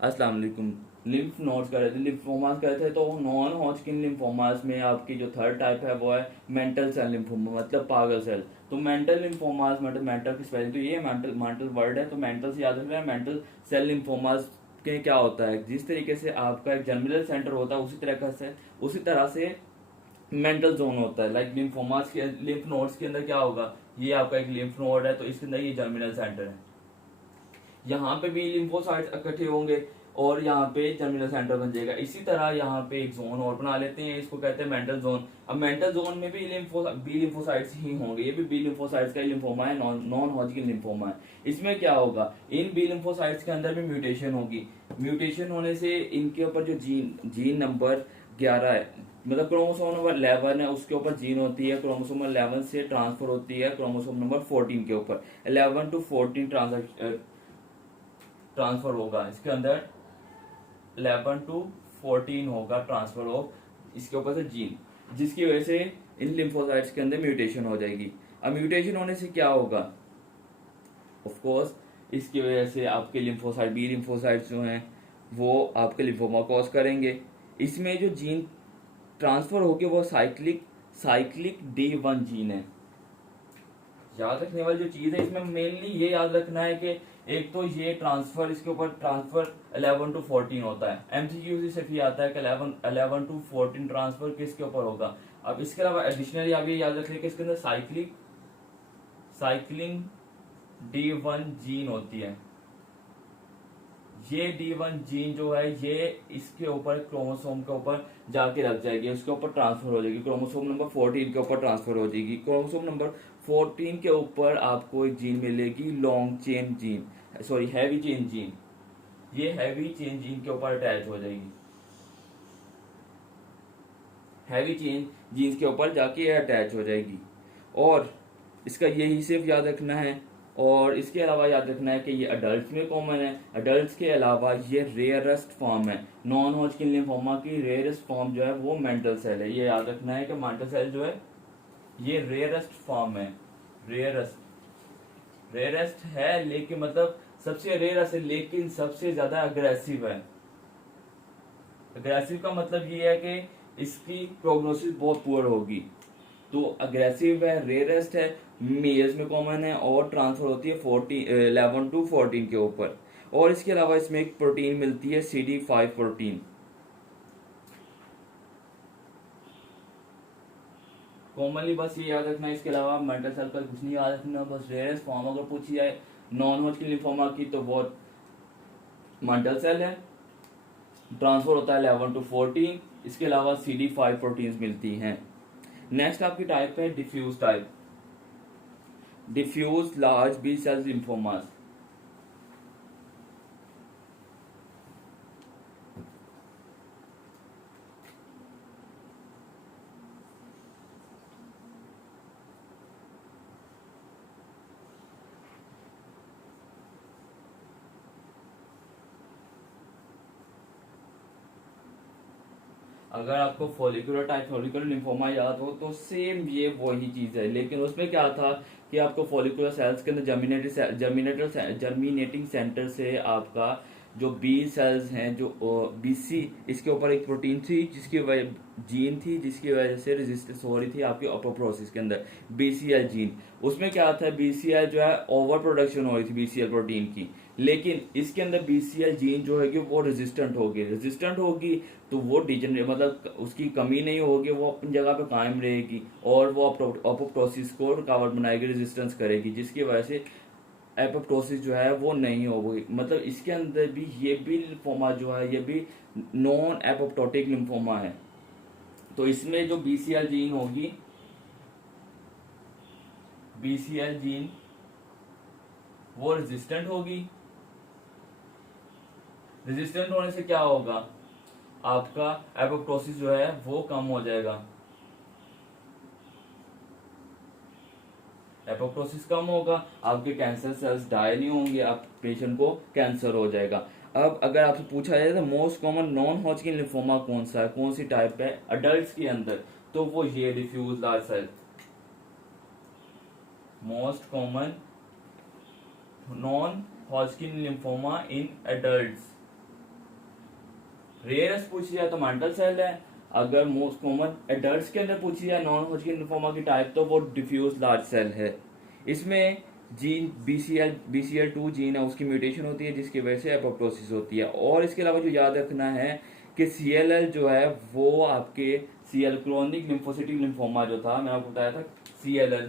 अस्सलाम वालेकुम। Lymph nodes कर रहे थे, लिम्फोमास कर रहे थे। तो नॉन हॉजकिन लिम्फोमास में आपकी जो थर्ड टाइप है वो है मेंटल सेल लिम्फोमा, मतलब पागल सेल। तो मेंटल लिम्फोमास, मतलब मेंटल की स्पेलिंग तो ये मेंटल मेंटल वर्ड है, तो मेंटल से याद रखना है। मेंटल सेल लिम्फोमास के क्या होता है, जिस तरीके से आपका एक जर्मिनल सेंटर होता है उसी तरह से मेंटल जोन होता है। लाइक लिम्फोमास के लिम्फ नोड्स के अंदर क्या होगा, ये आपका एक लिम्फ नोड है, तो इसके अंदर ये जर्मिनल सेंटर है। यहाँ पे भी लिम्फोसाइट्स इकट्ठे होंगे और यहाँ पे जर्मिनल सेंटर बन जाएगा। इसी तरह यहाँ पे एक जोन और बना लेते हैं, इसको कहते हैं मेंटल जोन। अब मेंटल जोन में भी बी लिम्फोसाइट्स ही होंगे, ये भी बी लिम्फोसाइट्स का ही लिम्फोमा है, नॉन हॉजकिन लिम्फोमा है। इसमें क्या होगा, इन बी लिम्फोसाइट्स के अंदर भी म्यूटेशन होगी। म्यूटेशन होने से इनके ऊपर जो जीन जीन नंबर 11 है, मतलब क्रोमोसोम नंबर 11 है, उसके ऊपर जीन होती है। क्रोमोसोम 11 से ट्रांसफर होती है क्रोमोसोम नंबर 14 के ऊपर। 11 to 14 ट्रांसफर होगा इसके अंदर। 11 to 14 होगा ट्रांसफर ऑफ इसके ऊपर से जीन, जिसकी वजह से इन लिम्फोसाइट्स के अंदर म्यूटेशन हो जाएगी। अब म्यूटेशन होने से क्या होगा, ऑफ कोर्स इसकी वजह से आपके लिम्फोसाइट बी लिम्फोसाइट्स जो हैं वो आपके लिम्फोमा कॉज करेंगे। इसमें जो जीन ट्रांसफर होगी वो साइक्लिक साइक्लिक D1 जीन है। याद रखने वाली जो चीज है इसमें मेनली ये याद रखना है कि एक तो ये ट्रांसफर, इसके ऊपर ट्रांसफर 11 to 14 होता है। एमसीक्यू से सिर्फ ये आता है कि 11 to 14 ट्रांसफर किसके ऊपर होगा। अब इसके अलावा एडिशनली आप ये याद रखिए कि इसके अंदर साइक्लिंग D1 जीन होती है। ये D1 जीन जो है ये इसके ऊपर क्रोमोसोम के ऊपर जाके लग जाएगी, उसके ऊपर ट्रांसफर हो जाएगी, क्रोमोसोम नंबर 14 के ऊपर ट्रांसफर हो जाएगी। क्रोमोसोम नंबर 14 के ऊपर आपको एक जीन मिलेगी, long chain gene, sorry heavy chain gene. ये हैवी चेन जीन के ऊपर अटैच हो जाएगी, हैवी चेन जीन्स के ऊपर जाके अटैच हो जाएगी। और इसका यही सिर्फ याद रखना है। और इसके अलावा याद रखना है कि ये अडल्ट में कॉमन है। अडल्ट के अलावा ये रेयरेस्ट फॉर्म है, नॉन हॉजकिन लिम्फोमा की रेयरेस्ट फॉर्म जो है वो मेंटल सेल है। ये याद रखना है कि मेंटल सेल जो है ये रेयरेस्ट फॉर्म है। रेयरेस्ट रेयरेस्ट है, लेकिन मतलब सबसे रेयरेस्ट है, लेकिन सबसे ज्यादा अग्रेसिव है। अग्रेसिव का मतलब ये है कि इसकी प्रोग्नोसिस बहुत पुअर होगी। तो अग्रेसिव है, रेयरेस्ट है, मेल्स में कॉमन है और ट्रांसफर होती है 11 to 14 के ऊपर। और इसके अलावा इसमें एक प्रोटीन मिलती है CD5 प्रोटीन। कॉमनली बस ये याद रखना है, इसके अलावा मेंटल सेल का कुछ नहीं याद रखना। बस रेयरेस्ट फॉर्म अगर पूछी जाए नॉन हॉजकिन लिम्फोमा की तो वो मेंटल सेल है, ट्रांसफर होता है 11 to 14। इसके अलावा CD5 प्रोटीन्स मिलती हैं। नेक्स्ट आपकी टाइप है diffuse type, diffuse large B cell lymphomas. अगर आपको फॉलिकुलर लिम्फोमा याद हो तो सेम ये वही चीज है, लेकिन उसमें क्या था कि आपको फॉलिकुलर सेल्स के अंदर जर्मिनेटिंग सेंटर से आपका जो बी सेल्स हैं, जो BC, इसके ऊपर एक प्रोटीन थी जिसकी वजह जीन थी जिसकी वजह से रेजिस्टेंस हो रही थी आपकी अपोप्टोसिस के अंदर, BCL जीन। उसमें क्या था, BCL जो है ओवर प्रोडक्शन हो रही थी BCL प्रोटीन की, लेकिन इसके अंदर BCL जीन जो है कि वो रेजिस्टेंट होगी तो वो डिजेनरेट, मतलब उसकी कमी नहीं होगी, वो अपनी जगह पे कायम रहेगी और वो अपोप्टोसिस को रुकावट बनाएगी, रेजिस्टेंस करेगी, जिसकी वजह से एपोप्टोसिस जो है वो नहीं होगी। मतलब इसके अंदर भी ये भी लिम्फोमा जो है ये भी नॉन एपोप्टोटिक लिम्फोमा है। तो इसमें जो BCL जीन होगी, BCL जीन वो रेजिस्टेंट होगी। रेजिस्टेंट होने से क्या होगा, आपका एपोप्टोसिस जो है वो कम हो जाएगा। एपोप्टोसिस कम होगा, आपके कैंसर सेल्स डाई नहीं होंगे, आप पेशेंट को कैंसर हो जाएगा। अब अगर आपसे पूछा जाए तो most common non Hodgkin lymphoma कौन सा है, कौन सी टाइप है अडल्ट्स के अंदर, तो वो ये diffuse large cell. Most common non Hodgkin lymphoma in adults, rarest पूछी जाए तो मैंटल सेल है। अगर मोस्ट कॉमन एडल्ट्स के अंदर पूछी जाए नॉन हॉजकिन लिम्फोमा की टाइप तो वो डिफ्यूज लार्ज सेल है। इसमें जीन BCL2 जीन है उसकी म्यूटेशन होती है जिसकी वजह से एपोप्टोसिस होती है। और इसके अलावा जो याद रखना है कि CLL जो है वो आपके CL क्रोनिक लिम्फोसिटिक लिम्फोमा जो था मैंने आपको बताया था CLL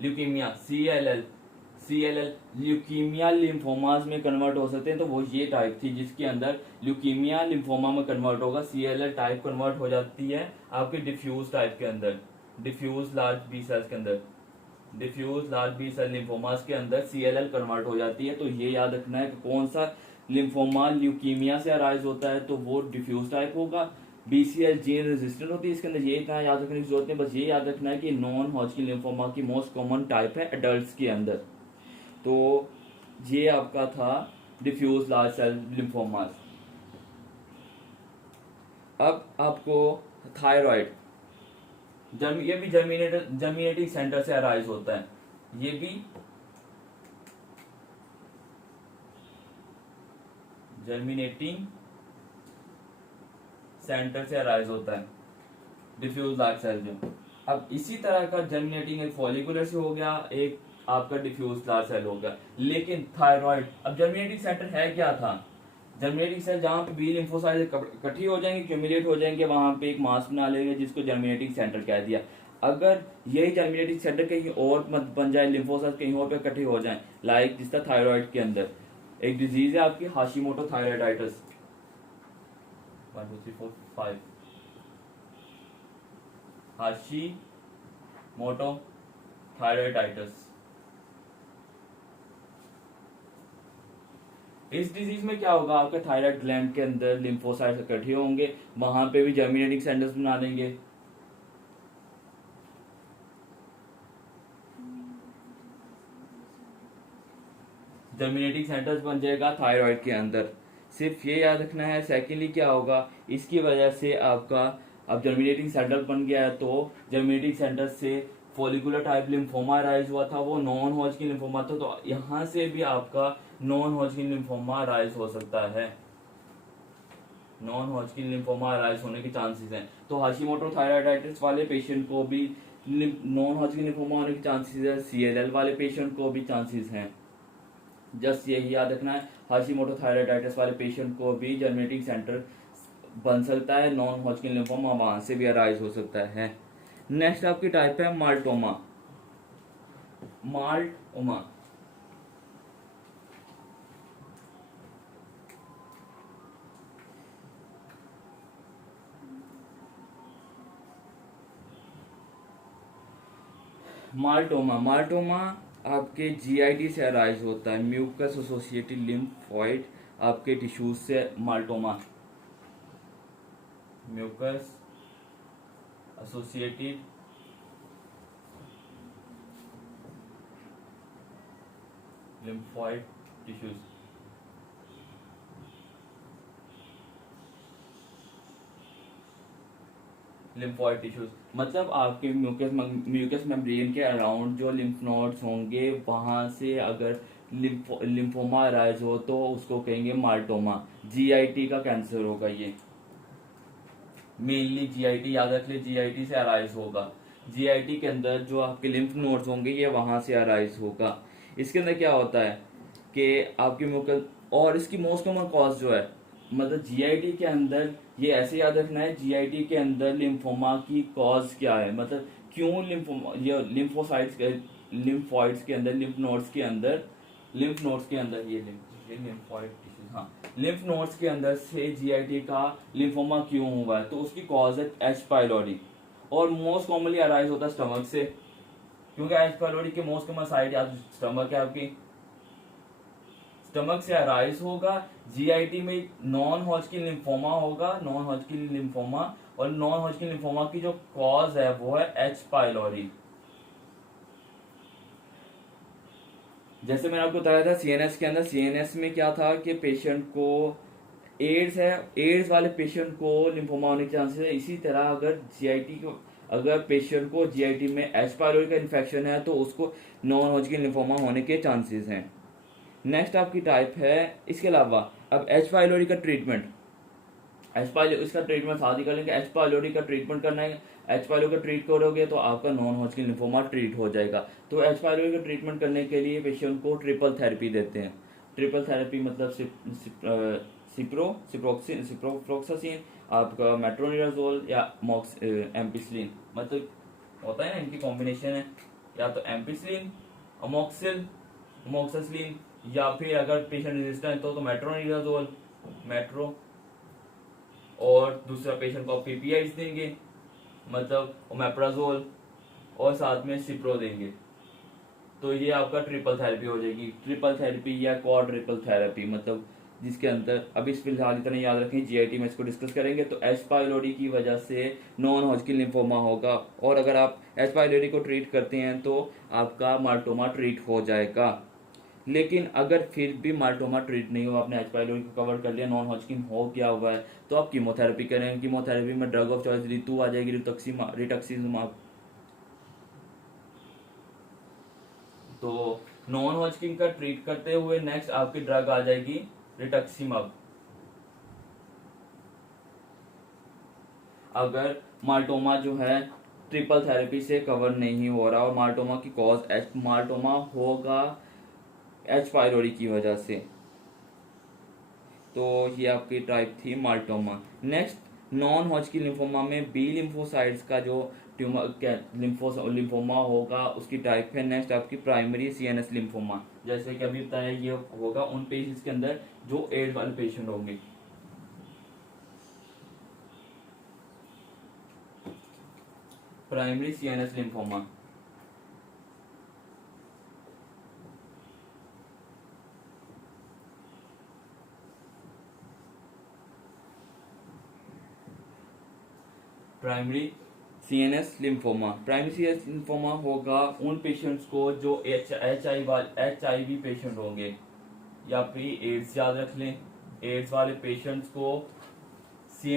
leukaemia CLL leukaemia lymphomas में कन्वर्ट हो सकते हैं तो वो ये टाइप थी जिसके अंदर ल्यूकीमिया लिम्फोमा में कन्वर्ट होगा। CLL टाइप कन्वर्ट हो जाती है आपके डिफ्यूज टाइप के अंदर, डिफ्यूज लार्ज बी सेल्स के अंदर, diffuse large B cell lymphomas के अंदर CLL कन्वर्ट हो जाती है। तो ये याद रखना है कि कौन सा लिम्फोमा ल्यूकीमिया से अराइज होता है तो वो डिफ्यूज टाइप होगा। BCL जीन रेजिस्टेंट होती है इसके अंदर, ये इतना याद रखने की जरूरत नहीं, बस ये याद रखना है कि नॉन हॉजकिन लिम्फोमा की मोस्ट कॉमन टाइप है एडल्ट्स के अंदर। तो ये आपका था डिफ्यूज लार्ज सेल लिम्फोमास। अब आपको थायराइड ये भी जर्मिनेटिंग सेंटर से अराइज होता है, ये भी जर्मिनेटिंग सेंटर से अराइज होता है डिफ्यूज लार्ज सेल जो। अब इसी तरह का जर्मिनेटिंग एक फॉलिकुलर से हो गया, एक आपका डिफ्यूज लार्ज सेल हो गया। लेकिन थायराइड, अब जर्मिनेटिंग सेंटर है क्या था, जर्मिनेटिंग सेल जहां पे बी लिम्फोसाइट इकट्ठी हो जाएंगे, क्यूमुलेट हो जाएंगे, वहां पे एक मास बना लेंगे जिसको जर्मिनेटिंग सेंटर कह दिया। अगर यही जर्मिनेटिंग सेंटर कहीं और मत बन जाए, लिम्फोसाइट कहीं और पे इकट्ठे हो जाए, लाइक जिस तरह थायराइड के अंदर एक डिजीज है आपकी हाशिमोटो थायराइडाइटिस, 1 2 3 4 5 हाशिमोटो थायराइडाइटिस। इस डिजीज में क्या होगा, आपके थायराइड ग्लैंड के अंदर लिम्फोसाइट्स इकट्ठे होंगे, वहां पे भी जर्मिनेटिंग सेंटर्स बना देंगे। जर्मिनेटिंग सेंटर्स बन जाएगा थायराइड के अंदर। सिर्फ ये याद रखना है। सेकेंडली क्या होगा, इसकी वजह से आपका अब जर्मिनेटिंग सेंटर बन गया है तो जर्मिनेटिंग सेंटर से फॉलिकुलर टाइप लिम्फोमा राइज हुआ था, वो नॉन हॉजकिन लिम्फोमा था, तो यहां से भी आपका नॉन हॉजकिन लिम्फोमा राइज हो सकता है, नॉन हॉजकिन लिम्फोमा राइज होने के चांसेस हैं। तो हाशिमोटो थायराइडाइटिस वाले पेशेंट को भी नॉन हॉजकिन लिम्फोमा होने के चांसेस है, CLL वाले पेशेंट को भी चांसेस हैं। जस्ट यही याद रखना है, हाशिमोटो थायराइडाइटिस वाले पेशेंट को भी जर्मिनेटिंग सेंटर बन सकता है, नॉन हॉजकिन लिम्फोमा वहां से भी अराइज हो सकता है। नेक्स्ट आपकी टाइप है माल्टोमा। माल्टोमा माल्टोमा आपके GIT से अराइज होता है, म्यूकस एसोसिएटेड लिम्फोइड आपके टिश्यूज से maltoma, mucous associated lymphoid tissues. Lymphoid tissues मतलब आपके म्यूकस मेम्ब्रेन के अराउंड जो लिम्फ नोड्स होंगे वहां से अगर लिम्फोमा अराइज हो तो उसको कहेंगे माल्टोमा। GIT का कैंसर होगा ये, मेनली GIT याद रख ले, GIT से अराइज होगा। GIT के अंदर जो आपके लिम्फ नोड्स होंगे ये वहां से अराइज होगा। इसके अंदर क्या होता है कि आपके म्यूकस, और इसकी मोस्ट कॉमन कॉज जो है, मतलब GIT के अंदर ये ऐसे याद रखना है, GIT के अंदर लिम्फोमा की कॉज क्या है, मतलब क्यों लिम्फोमा, ये लिम्फोसाइट्स के लिम्फॉइड्स के अंदर, लिम्फ नोड्स के अंदर ये लिम्फॉइड टिश्यूज, हाँ, लिम्फ नोड्स के अंदर से GIT का लिम्फोमा क्यों हुआ है, तो उसकी कॉज है H पाइलोरी, और मोस्ट कॉमनली अराइज होता है स्टमक से, क्योंकि H पाइलोरी के मोस्ट कॉमन साइड या स्टमक है आपकी, स्टमक से अराइज होगा। GIT में नॉन हॉजकिन लिम्फोमा होगा, नॉन हॉजकिन लिम्फोमा, और नॉन हॉजकिन लिम्फोमा की जो कॉज है वो है H पाइलोरी। जैसे मैंने आपको बताया था CNS के अंदर, CNS में क्या था कि पेशेंट को एड्स है, एड्स वाले पेशेंट को लिम्फोमा होने के चांसेस है। इसी तरह अगर पेशेंट को GIT में H पाइलोरी का इन्फेक्शन है तो उसको नॉन हॉजकिन लिम्फोमा होने के चांसेस हैं। नेक्स्ट आपकी टाइप है, इसके अलावा अब H पाइलोरी का ट्रीटमेंट, एच पाइलो इसका ट्रीटमेंट साथ ही कर लेंगे। एच पाइलोरी का ट्रीटमेंट करना है, एच पाइलो का ट्रीट करोगे तो आपका नॉन हॉजकिन लिम्फोमा ट्रीट हो जाएगा। तो एच पाइलोरी का ट्रीटमेंट करने के लिए पेशेंट को ट्रिपल थेरेपी देते हैं। ट्रिपल थेरेपी मतलब सिप्रोफ्लोक्सासिन, आपका मेट्रोनिडाजोल या मॉक्स एम्पिसिलिन, मतलब होता है ना इनकी कॉम्बिनेशन है, या तो एम्पिसिलिन, अमोक्सिल, अमोक्सिसिलिन, या फिर अगर पेशेंट रेजिस्टेंट है तो मेट्रोनिडाजोल, मेट्रो, और दूसरा पेशेंट को पीपीआईज देंगे मतलब ओमेप्राजोल, और साथ में सिप्रो देंगे। तो ये आपका ट्रिपल थेरेपी हो जाएगी। ट्रिपल थेरेपी या क्वाड्रिपल थेरेपी मतलब जिसके अंदर अभी इस फिलहाल इतना याद रखें, जीआईटी में इसको डिस्कस करेंगे। तो एच पाइलोरी की वजह से नॉन हॉजकिन लिम्फोमा होगा, और अगर आप एच पाइलोरी को ट्रीट करते हैं तो आपका माल्टोमा ट्रीट हो जाएगा। लेकिन अगर फिर भी माल्टोमा ट्रीट नहीं हुआ, आपने एच पाइलोरी को कवर कर लिया, नॉन हॉजकिन हो गया हुआ है, तो आप कीमोथेरेपी करें। कीमोथेरेपी में ड्रग ऑफ चॉइस रितु आ जाएगी, रिटक्सीमाब। तो नॉन हॉजकिन का ट्रीट करते हुए नेक्स्ट आपकी ड्रग आ जाएगी रिटक्सीमाब। अगर माल्टोमा जो है ट्रिपल थेरेपी से कवर नहीं हो रहा और माल्टोमा की कॉज माल्टोमा होगा एच पाइलोरी की वजह से, तो ये आपकी टाइप थी माल्टोमा। नेक्स्ट नॉन हॉजकिन लिम्फोमा में बी लिम्फोसाइट्स का जो ट्यूमर लिम्फोमा होगा उसकी टाइप है नेक्स्ट आपकी प्राइमरी सीएनएस लिम्फोमा। जैसे कि अभी बताया ये होगा उन पेशेंट्स के अंदर जो एड्स वाले पेशेंट होंगे। Primary CNS lymphoma, primary CNS lymphoma, primary CNS lymphoma होगा उन पेशेंट्स को जो एच आई वी पेशेंट होंगे, या फिर एड्स, याद रख लें एड्स वाले पेशेंट्स को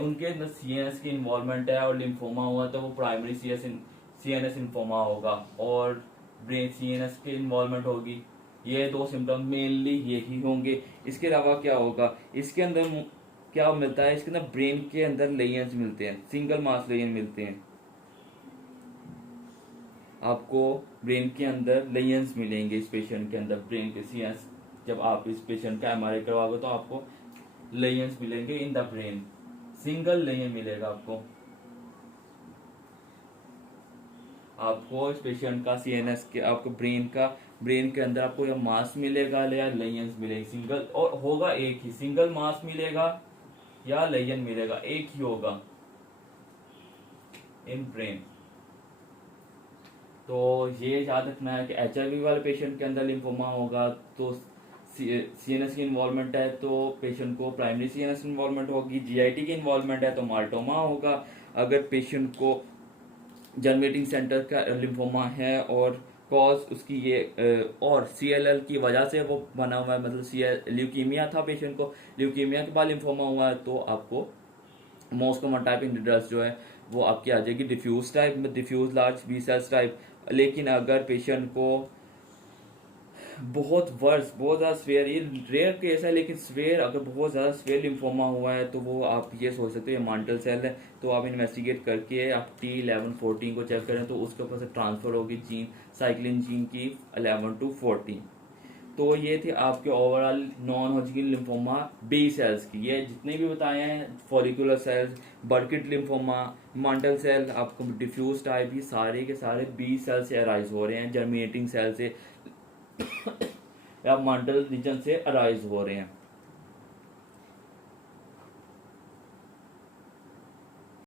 उनके अंदर सीएनएस की इन्वॉल्वमेंट है और लिम्फोमा हुआ तो वो प्राइमरी सीएनएस लिम्फोमा होगा, और ब्रेन सीएनएस की इन्वॉल्वमेंट होगी। ये दो सिम्टम मेनली यही होंगे। इसके अलावा क्या होगा, इसके अंदर क्या मिलता है, इसके अंदर ब्रेन के अंदर लेयर्स मिलते हैं, सिंगल मास लेयर मिलते हैं। आपको ब्रेन के अंदर लेयर्स मिलेंगे इस पेशेंट के अंदर, ब्रेन के सीएनएस जब आप इस पेशेंट का एमआरआई करवाओगे तो आपको लेयर्स मिलेंगे in the brain, single layer मिलेगा आपको इस पेशेंट का सीएनएस के, आपको ब्रेन के अंदर आपको या मास मिलेगा या लेयर्स मिलेंगे, सिंगल और होगा एक ही, सिंगल मास मिलेगा या लेयर मिलेगा, एक ही होगा इन ब्रेन। तो ये याद रखना है कि एचआईवी वाले पेशेंट के अंदर लिम्फोमा होगा तो सीएनएस की इन्वॉल्वमेंट है तो पेशेंट को प्राइमरी सीएनएस इन्वॉल्वमेंट होगी। जीआईटी की इन्वॉल्वमेंट है तो माल्टोमा होगा। अगर पेशेंट को जनरेटिंग सेंटर का लिम्फोमा है और कॉज उसकी ये और सीएलएल की वजह से वो बना हुआ है, मतलब ल्यूकीमिया था पेशेंट को, ल्यूकीमिया के बाद लिम्फोमा हुआ है, तो आपको most common type in drugs जो है वो आपकी आ जाएगी डिफ्यूज टाइप में, diffuse large B cells type. लेकिन अगर पेशेंट को बहुत ज़्यादा स्वेयर, ये रेयर केस है लेकिन स्वेयर, अगर बहुत ज़्यादा स्वेयर लिम्फोमा हुआ है तो वो आप ये सोच सकते हो ये मांटल सेल है। तो आप इन्वेस्टिगेट करके आप T11-14 को चेक करें तो उसके ऊपर से ट्रांसफर होगी जीन, साइक्लिन जीन की 11 to 14। तो ये थे आपके overall non Hodgkin lymphoma B cells की, ये जितने भी बताए हैं, follicular cells, Burkitt lymphoma, mantle cell, आपको डिफ्यूज टाइप, ये सारे के सारे बी सेल से अराइज हो रहे हैं, जर्मिनेटिंग सेल से या मांटल रीजन से अराइज हो रहे हैं।